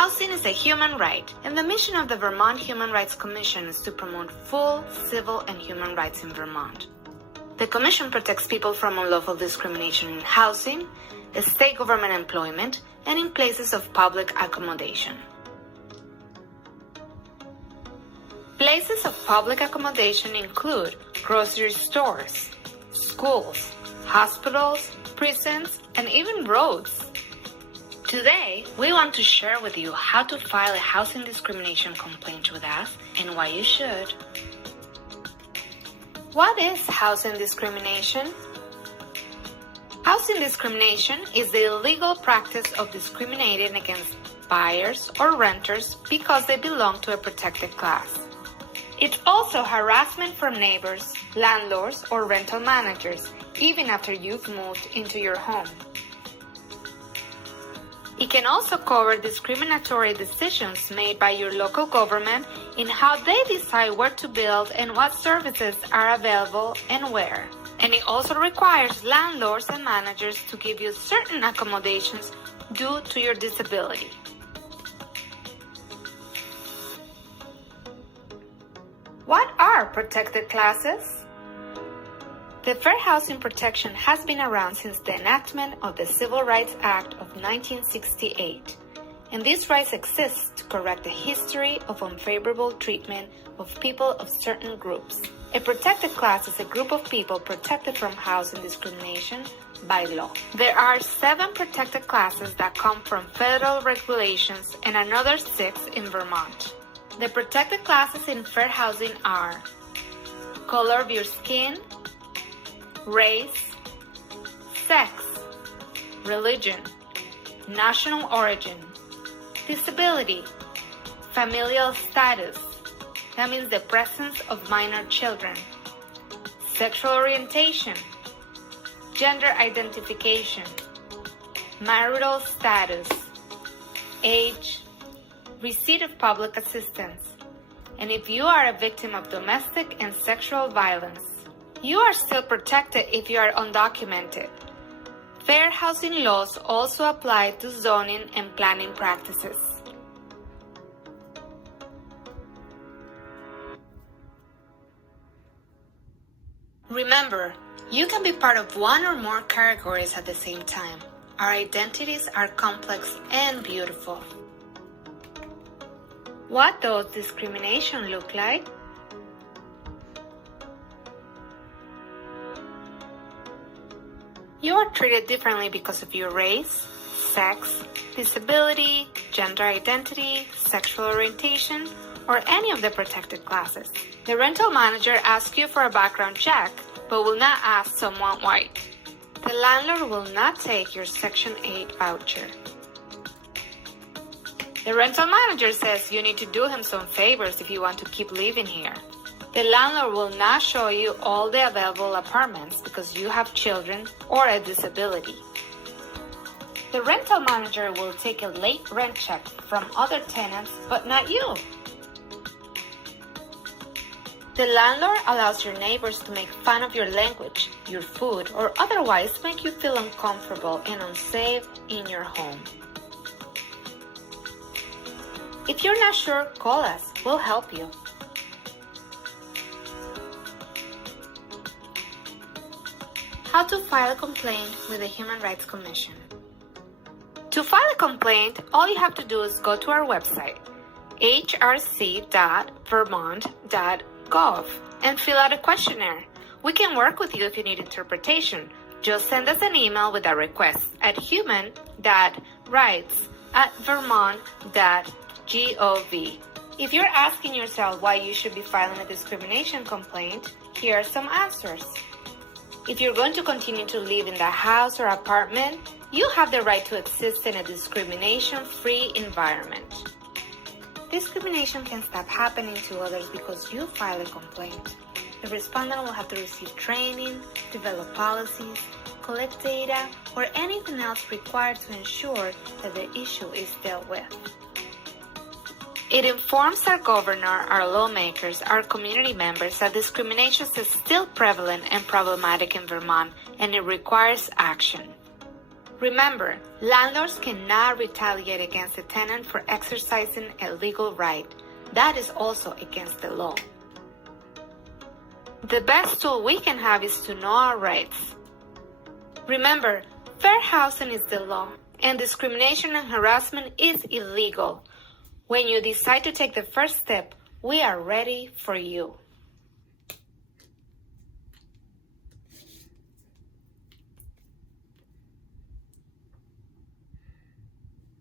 Housing is a human right, and the mission of the Vermont Human Rights Commission is to promote full civil and human rights in Vermont. The Commission protects people from unlawful discrimination in housing, state government employment, and in places of public accommodation. Places of public accommodation include grocery stores, schools, hospitals, prisons, and even roads. Today, we want to share with you how to file a housing discrimination complaint with us and why you should. What is housing discrimination? Housing discrimination is the illegal practice of discriminating against buyers or renters because they belong to a protected class. It's also harassment from neighbors, landlords, or rental managers, even after you've moved into your home. It can also cover discriminatory decisions made by your local government in how they decide where to build and what services are available and where. And it also requires landlords and managers to give you certain accommodations due to your disability. What are protected classes? The Fair Housing Protection has been around since the enactment of the Civil Rights Act of 1968, and these rights exist to correct the history of unfavorable treatment of people of certain groups. A protected class is a group of people protected from housing discrimination by law. There are 7 protected classes that come from federal regulations and another 6 in Vermont. The protected classes in fair housing are color of your skin, race, sex, religion, national origin, disability, familial status, that means the presence of minor children, sexual orientation, gender identification, marital status, age, receipt of public assistance, and if you are a victim of domestic and sexual violence. You are still protected if you are undocumented. Fair housing laws also apply to zoning and planning practices. Remember, you can be part of one or more categories at the same time. Our identities are complex and beautiful. What does discrimination look like? You are treated differently because of your race, sex, disability, gender identity, sexual orientation, or any of the protected classes. The rental manager asks you for a background check, but will not ask someone white. The landlord will not take your Section 8 voucher. The rental manager says you need to do him some favors if you want to keep living here. The landlord will not show you all the available apartments because you have children or a disability. The rental manager will take a late rent check from other tenants, but not you. The landlord allows your neighbors to make fun of your language, your food, or otherwise make you feel uncomfortable and unsafe in your home. If you're not sure, call us. We'll help you. How to file a complaint with the Human Rights Commission. To file a complaint, all you have to do is go to our website, hrc.vermont.gov, and fill out a questionnaire. We can work with you if you need interpretation. Just send us an email with a request at human.rights@vermont.gov. If you're asking yourself why you should be filing a discrimination complaint, here are some answers. If you're going to continue to live in the house or apartment, you have the right to exist in a discrimination-free environment. Discrimination can stop happening to others because you file a complaint. The respondent will have to receive training, develop policies, collect data, or anything else required to ensure that the issue is dealt with. It informs our governor, our lawmakers, our community members that discrimination is still prevalent and problematic in Vermont, and it requires action. Remember, landlords cannot retaliate against a tenant for exercising a legal right. That is also against the law. The best tool we can have is to know our rights. Remember, fair housing is the law, and discrimination and harassment is illegal. When you decide to take the first step, we are ready for you.